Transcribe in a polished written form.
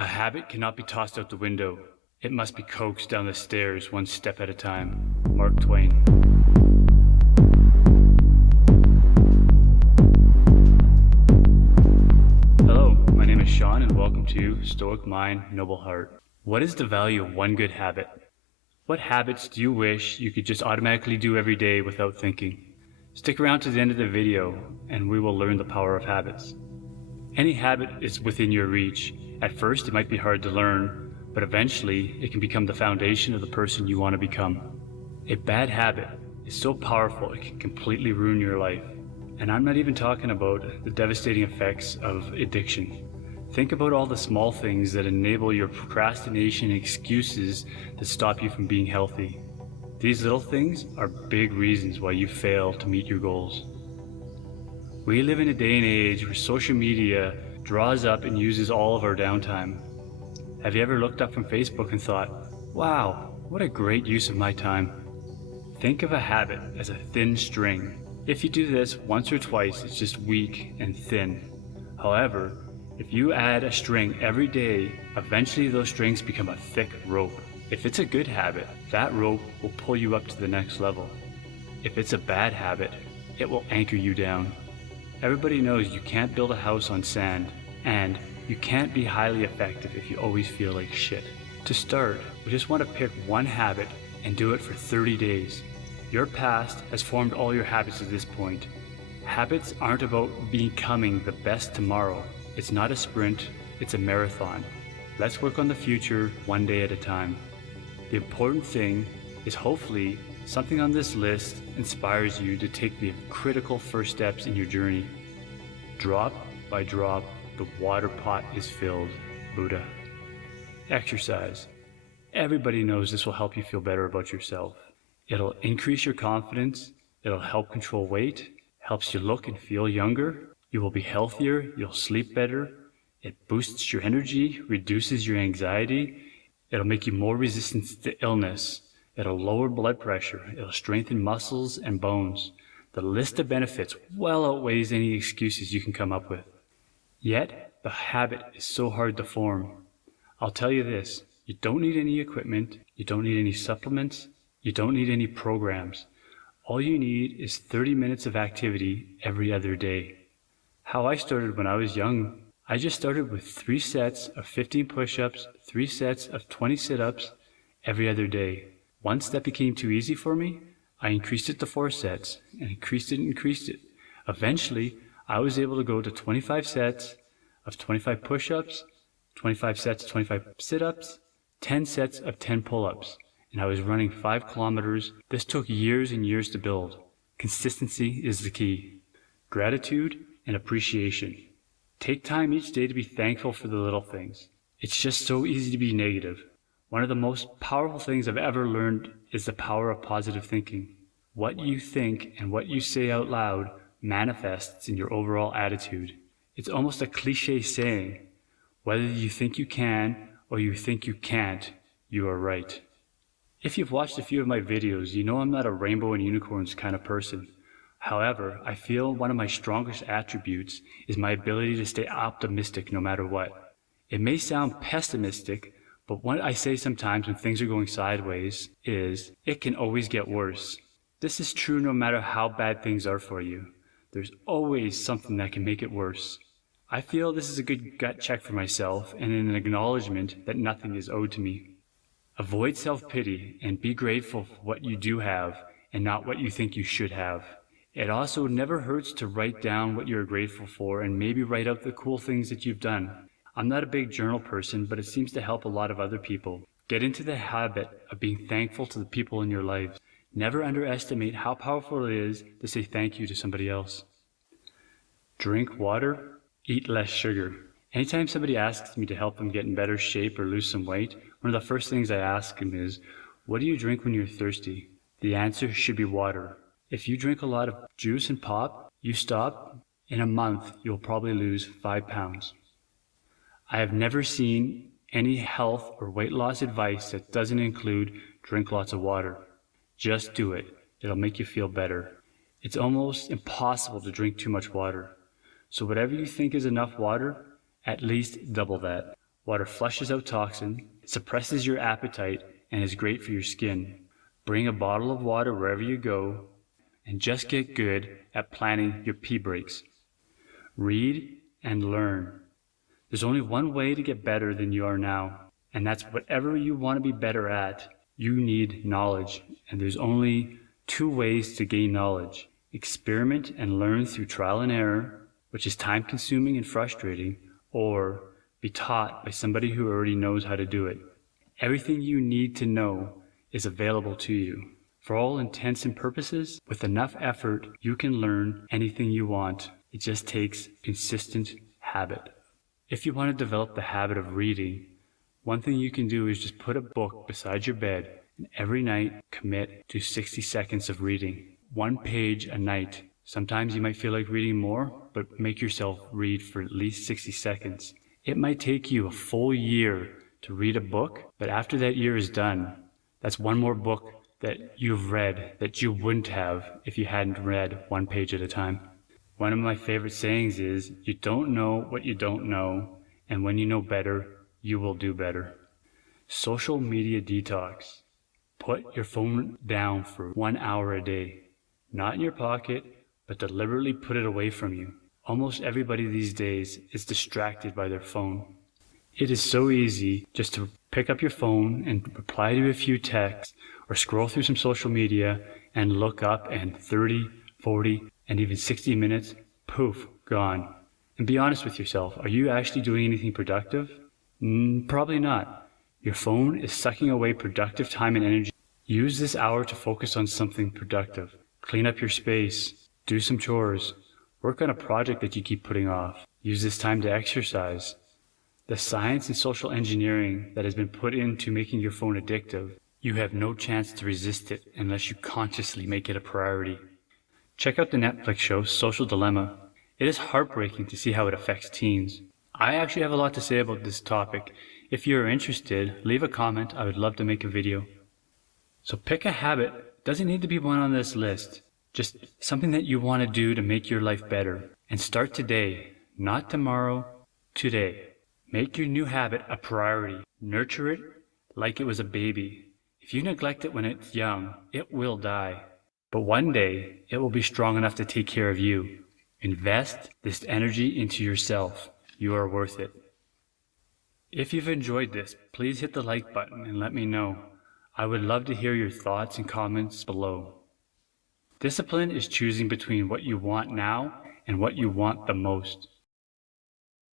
A habit cannot be tossed out the window. It must be coaxed down the stairs one step at a time. Mark Twain. Hello, my name is Sean and welcome to Stoic Mind, Noble Heart. What is the value of one good habit? What habits do you wish you could just automatically do every day without thinking? Stick around to the end of the video and we will learn the power of habits. Any habit is within your reach. At first, it might be hard to learn, but eventually it can become the foundation of the person you want to become. A bad habit is so powerful it can completely ruin your life. And I'm not even talking about the devastating effects of addiction. Think about all the small things that enable your procrastination and excuses that stop you from being healthy. These little things are big reasons why you fail to meet your goals. We live in a day and age where social media draws up and uses all of our downtime. Have you ever looked up from Facebook and thought, wow, what a great use of my time? Think of a habit as a thin string. If you do this once or twice, it's just weak and thin. However, if you add a string every day, eventually those strings become a thick rope. If it's a good habit, that rope will pull you up to the next level. If it's a bad habit, it will anchor you down. Everybody knows you can't build a house on sand, and you can't be highly effective if you always feel like shit. To start, we just want to pick one habit and do it for 30 days. Your past has formed all your habits at this point. Habits aren't about becoming the best tomorrow. It's not a sprint, it's a marathon. Let's work on the future one day at a time. The important thing is hopefully something on this list inspires you to take the critical first steps in your journey. Drop by drop, the water pot is filled. Buddha. Exercise. Everybody knows this will help you feel better about yourself. It'll increase your confidence. It'll help control weight. Helps you look and feel younger. You will be healthier. You'll sleep better. It boosts your energy, reduces your anxiety. It'll make you more resistant to illness. It'll lower blood pressure. It'll strengthen muscles and bones. The list of benefits well outweighs any excuses you can come up with. Yet, the habit is so hard to form. I'll tell you this, you don't need any equipment, you don't need any supplements, you don't need any programs. All you need is 30 minutes of activity every other day. How I started when I was young, I just started with 3 sets of 15 push-ups, 3 sets of 20 sit-ups every other day. Once that became too easy for me, I increased it to 4 sets, and increased it. Eventually, I was able to go to 25 sets of 25 push-ups, 25 sets of 25 sit-ups, 10 sets of 10 pull-ups, and I was running 5 kilometers. This took years and years to build. Consistency is the key. Gratitude and appreciation. Take time each day to be thankful for the little things. It's just so easy to be negative. One of the most powerful things I've ever learned is the power of positive thinking. What you think and what you say out loud manifests in your overall attitude. It's almost a cliche saying, whether you think you can or you think you can't, you are right. If you've watched a few of my videos, you know I'm not a rainbow and unicorns kind of person. However, I feel one of my strongest attributes is my ability to stay optimistic no matter what. It may sound pessimistic, but what I say sometimes when things are going sideways is, it can always get worse. This is true no matter how bad things are for you. There's always something that can make it worse. I feel this is a good gut check for myself and an acknowledgement that nothing is owed to me. Avoid self-pity and be grateful for what you do have and not what you think you should have. It also never hurts to write down what you're grateful for and maybe write out the cool things that you've done. I'm not a big journal person, but it seems to help a lot of other people. Get into the habit of being thankful to the people in your life. Never underestimate how powerful it is to say thank you to somebody else. Drink water, eat less sugar. Anytime somebody asks me to help them get in better shape or lose some weight, one of the first things I ask them is, what do you drink when you're thirsty? The answer should be water. If you drink a lot of juice and pop, you stop, in a month you'll probably lose 5 pounds. I have never seen any health or weight loss advice that doesn't include drink lots of water. Just do it. It'll make you feel better. It's almost impossible to drink too much water. So whatever you think is enough water, at least double that. Water flushes out toxin, suppresses your appetite, and is great for your skin. Bring a bottle of water wherever you go, and just get good at planning your pee breaks. Read and learn. There's only one way to get better than you are now, and that's whatever you want to be better at, you need knowledge, and there's only two ways to gain knowledge. Experiment and learn through trial and error, which is time-consuming and frustrating, or be taught by somebody who already knows how to do it. Everything you need to know is available to you. For all intents and purposes, with enough effort, you can learn anything you want. It just takes consistent habit. If you want to develop the habit of reading, one thing you can do is just put a book beside your bed and every night commit to 60 seconds of reading. 1 page a night. Sometimes you might feel like reading more, but make yourself read for at least 60 seconds. It might take you a full year to read a book, but after that year is done, that's one more book that you've read that you wouldn't have if you hadn't read 1 page at a time. One of my favorite sayings is, you don't know what you don't know, and when you know better, you will do better. Social media detox. Put your phone down for 1 hour a day. Not in your pocket, but deliberately put it away from you. Almost everybody these days is distracted by their phone. It is so easy just to pick up your phone and reply to a few texts or scroll through some social media and look up and 30, 40, and even 60 minutes, poof, gone. And be honest with yourself, are you actually doing anything productive? Probably not. Your phone is sucking away productive time and energy. Use this hour to focus on something productive. Clean up your space, do some chores, work on a project that you keep putting off. Use this time to exercise. The science and social engineering that has been put into making your phone addictive, you have no chance to resist it unless you consciously make it a priority. Check out the Netflix show Social Dilemma. It is heartbreaking to see how it affects teens. I actually have a lot to say about this topic. If you're interested, leave a comment. I would love to make a video. So pick a habit. Doesn't need to be one on this list. Just something that you want to do to make your life better. And start today, not tomorrow, today. Make your new habit a priority. Nurture it like it was a baby. If you neglect it when it's young, it will die. But one day, it will be strong enough to take care of you. Invest this energy into yourself. You are worth it. If you've enjoyed this, please hit the like button and let me know. I would love to hear your thoughts and comments below. Discipline is choosing between what you want now and what you want the most.